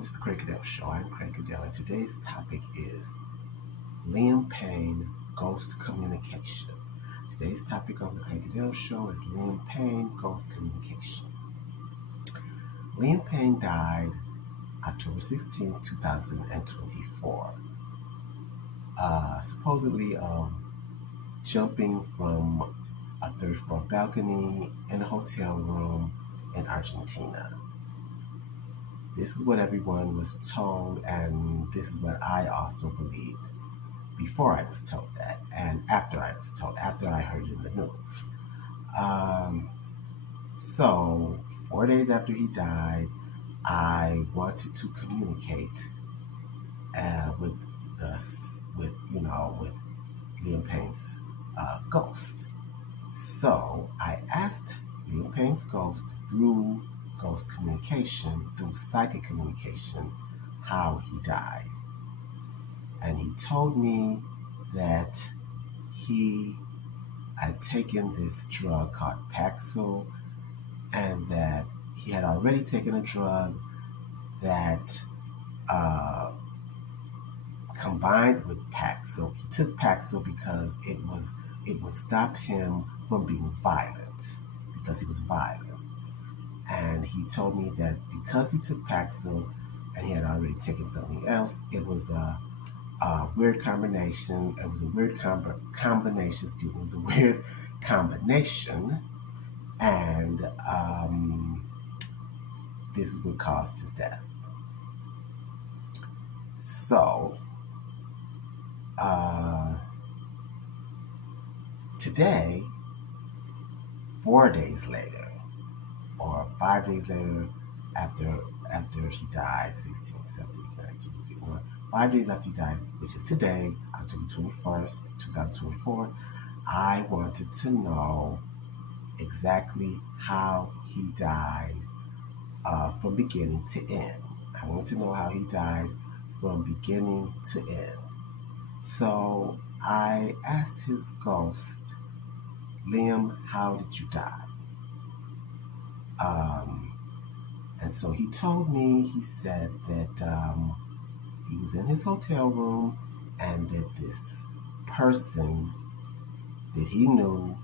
Welcome to the Caddell Show. I'm Caddell, and today's topic is Payne ghost communication. Today's topic on the Caddell Show is Payne ghost communication. Payne died October 16, 2024. Supposedly jumping from a third floor balcony in a hotel room in Argentina. This is what everyone was told, and this is what I also believed before I was told that, and after I was told, after I heard it in the news. So 4 days after he died, I wanted to communicate with Payne's ghost. So I asked Payne's ghost through ghost communication, through psychic communication, how he died. And he told me that he had taken this drug called Paxil, and that he had already taken a drug that combined with Paxil. He took Paxil because it would stop him from being violent, because he was violent. And he told me that because he took Paxil and he had already taken something else, it was a weird combination. It was a weird combination. Excuse me. It was a weird combination, and this is what caused his death. So today, 4 days later, or 5 days later, after he died, 16, 17, 18, 19, 5 days after he died, which is today, October 21st, 2024, I wanted to know exactly how he died from beginning to end. I wanted to know how he died from beginning to end. So I asked his ghost, Liam, how did you die? And so he told me, he said that he was in his hotel room and that this person that he knew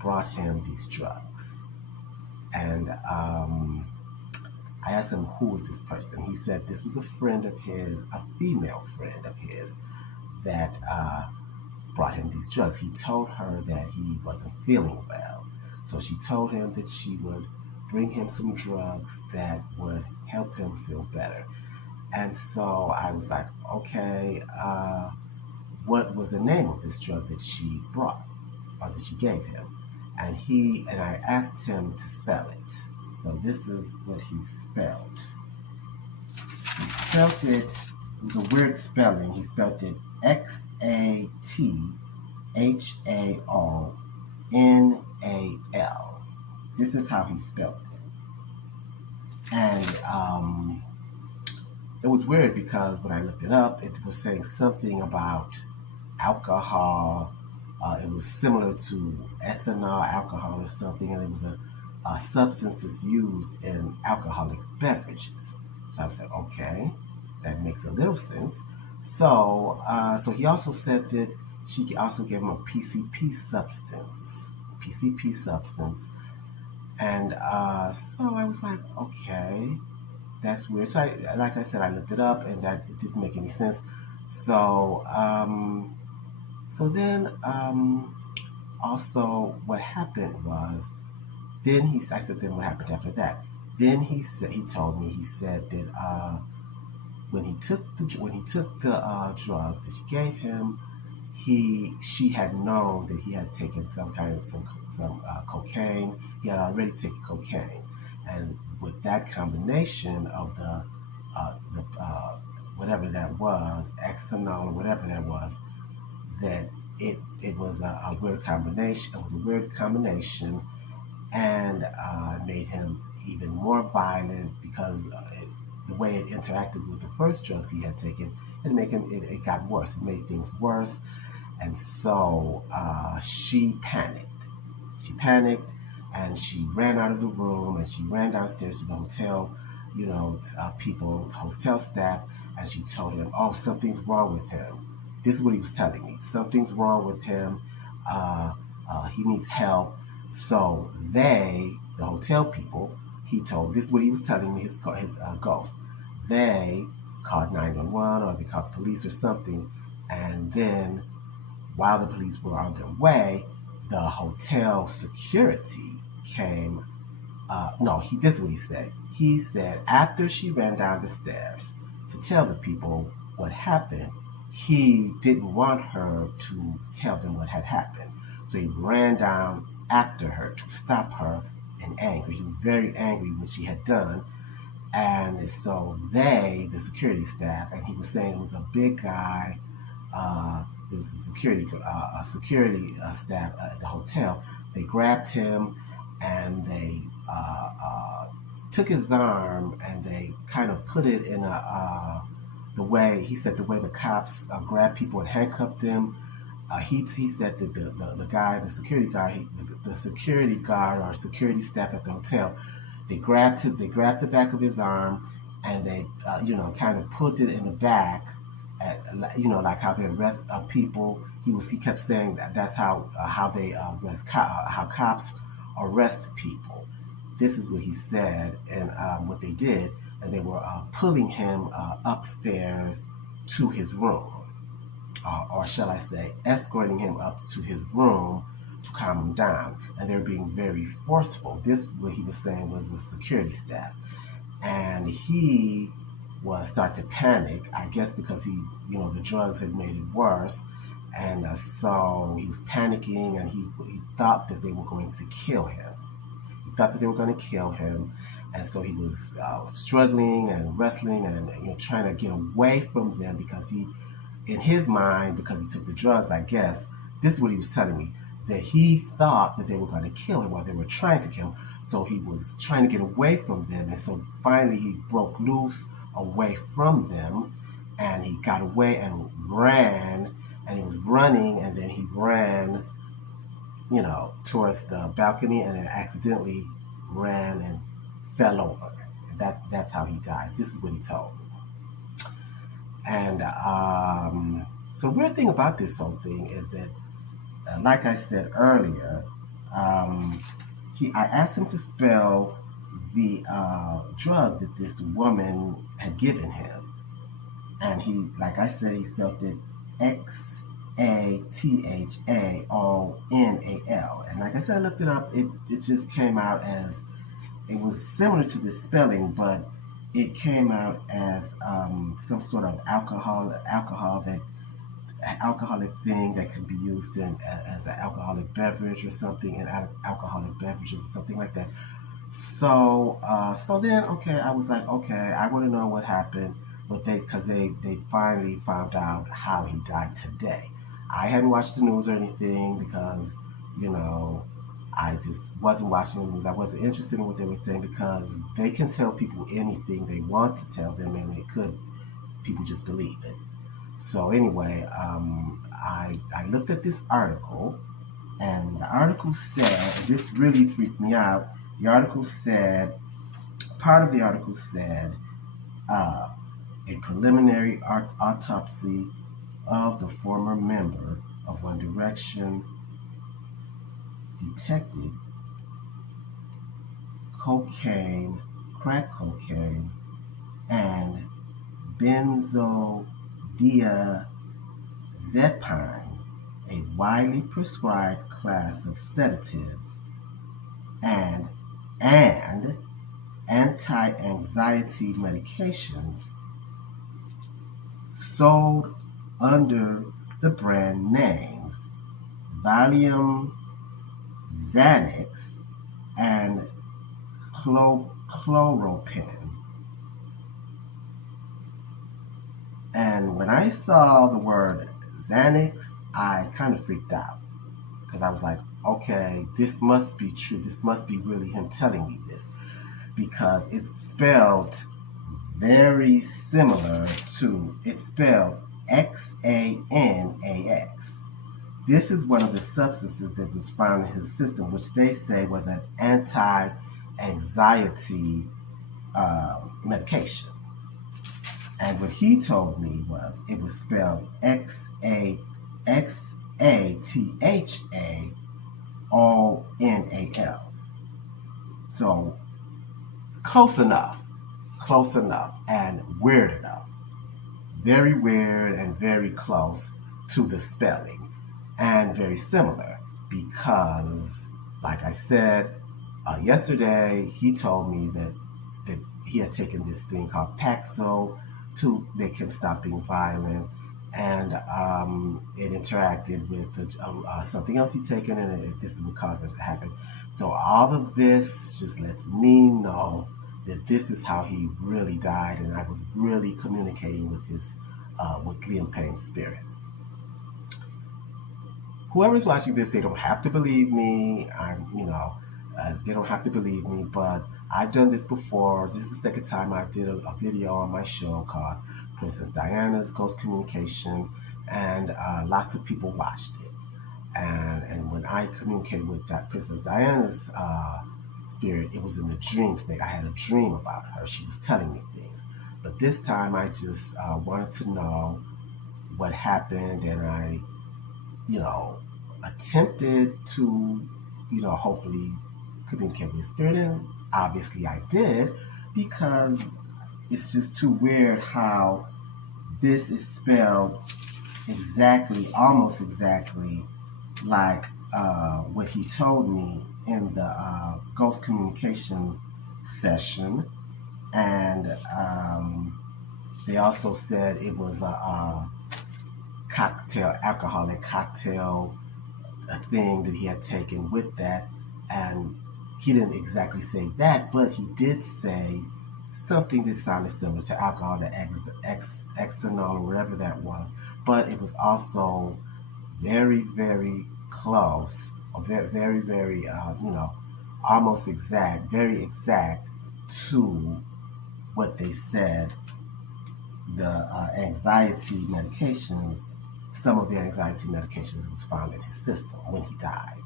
brought him these drugs. And I asked him, who was this person? He said this was a friend of his, a female friend of his, that brought him these drugs. He told her that he wasn't feeling well. So she told him that she would bring him some drugs that would help him feel better. And so I was like, okay, what was the name of this drug that she brought, or that she gave him? And I asked him to spell it. So this is what he spelled. He spelled it, it was a weird spelling. He spelled it XATHAONAL. This is how he spelled it. And it was weird because when I looked it up, it was saying something about alcohol. It was similar to ethanol, alcohol or something, and it was a substance that's used in alcoholic beverages. So I said, okay, that makes a little sense. So he also said that she also gave him a PCP substance. And so I was like, okay, that's weird. So like I said, I looked it up, and that it didn't make any sense. So then also what happened was, I said, then what happened after that? Then he told me that when he took the drugs that she gave him, she had known that he had taken some cocaine. He had already taken cocaine, and with that combination of the whatever that was, ethanol or whatever that was, that it was a weird combination. It was a weird combination, and made him even more violent because the way it interacted with the first drugs he had taken, it got worse. It made things worse, and so she panicked. She panicked, and she ran out of the room, and she ran downstairs to the hotel people, hotel staff, and she told him, "Oh, something's wrong with him." This is what he was telling me. Something's wrong with him. Uh, he needs help. So the hotel people, he told. This is what he was telling me. His ghost. They called 911 or they called the police or something, and then while the police were on their way, the hotel security came. No, this is what he said. He said after she ran down the stairs to tell the people what happened, he didn't want her to tell them what had happened. So he ran down after her to stop her in anger. He was very angry what she had done. And so the security staff, and he was saying it was a big guy. It was a security staff at the hotel. They grabbed him and they took his arm and they kind of put it in the way he said the way the cops grab people and handcuff them. He said that the guy, the security guard, the security guard or security staff at the hotel, they grabbed the back of his arm and they kind of put it in the back. Like how they arrest people. He kept saying that's how they arrest how cops arrest people. This is what he said, and what they did, and they were pulling him upstairs to his room, or shall I say, escorting him up to his room to calm him down, and they were being very forceful. This, what he was saying, was the security staff, and he was start to panic, I guess because the drugs had made it worse, and so he was panicking, and he thought that they were going to kill him. He thought that they were going to kill him, and so he was struggling and wrestling and trying to get away from them because in his mind, because he took the drugs, I guess, this is what he was telling me, that he thought that they were going to kill him while they were trying to kill him. So he was trying to get away from them, and so finally he broke loose away from them, and he got away and ran, and he was running, and then he ran towards the balcony, and then accidentally ran and fell over. That's how he died. This is what he told me. And so weird thing about this whole thing is that, like I said earlier, I asked him to spell the drug that this woman had given him, and he, like I said, he spelled it XATHAONAL, and like I said, I looked it up. It just came out as, it was similar to the spelling, but it came out as some sort of alcoholic thing that could be used as an alcoholic beverage or something, in alcoholic beverages or something like that. So then, okay, I was like, okay, I want to know what happened, but because they finally found out how he died today. I hadn't watched the news or anything because, I just wasn't watching the news. I wasn't interested in what they were saying because they can tell people anything they want to tell them, and people just believe it. So anyway, I looked at this article, and the article said, this really freaked me out. The article said, part of the article said, a preliminary autopsy of the former member of One Direction detected crack cocaine, and benzodiazepine, a widely prescribed class of sedatives, and anti-anxiety medications sold under the brand names Valium, Xanax, and Chloropin. And when I saw the word Xanax, I kind of freaked out because I was like, okay, this must be true. This must be really him telling me this, because it's spelled very similar to, it's spelled Xanax. This is one of the substances that was found in his system, which they say was an anti-anxiety medication. And what he told me was it was spelled XATHAONAL. So close enough, and weird enough. Very weird and very close to the spelling, and very similar because, like I said, yesterday he told me that he had taken this thing called Paxil to make him stop being violent, and it interacted with something else he'd taken, and this would cause it to happen. So all of this just lets me know that this is how he really died, and I was really communicating with Liam Payne's spirit. Whoever's watching this, they don't have to believe me. They don't have to believe me, but I've done this before. This is the second time I did a video on my show called Princess Diana's Ghost Communication, and lots of people watched it. And when I communicated with that Princess Diana's spirit, it was in the dream state. I had a dream about her. She was telling me things. But this time I just wanted to know what happened, and I, attempted to, hopefully communicate with spirit, and obviously I did, because it's just too weird how this is spelled almost exactly like what he told me in the ghost communication session. And they also said it was a alcoholic cocktail, a thing that he had taken with that. And he didn't exactly say that, but he did say something that sounded similar to alcohol, the Xanol, or whatever that was. But it was also very, very close, or very, very, very, almost exact, very exact to what they said the anxiety medications, some of the anxiety medications was found in his system when he died.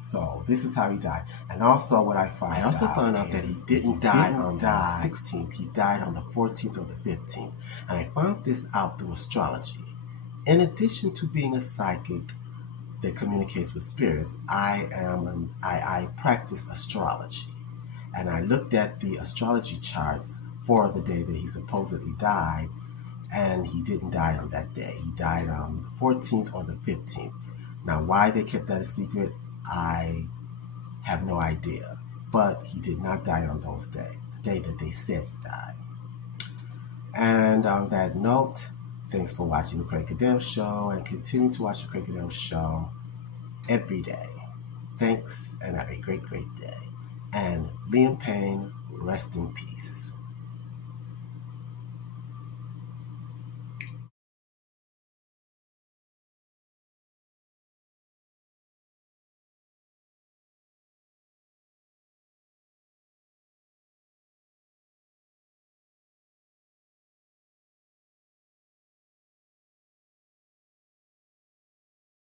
So this is how he died. And also what I found out that he didn't die on the 16th. He died on the 14th or the 15th. And I found this out through astrology. In addition to being a psychic that communicates with spirits, I practice astrology. And I looked at the astrology charts for the day that he supposedly died, and he didn't die on that day. He died on the 14th or the 15th. Now, why they kept that a secret, I have no idea. But he did not die on those days, the day that they said he died. And on that note, thanks for watching the Craig Caddell Show, and continue to watch the Craig Caddell Show every day. Thanks, and have a great, great day. And Liam Payne, rest in peace.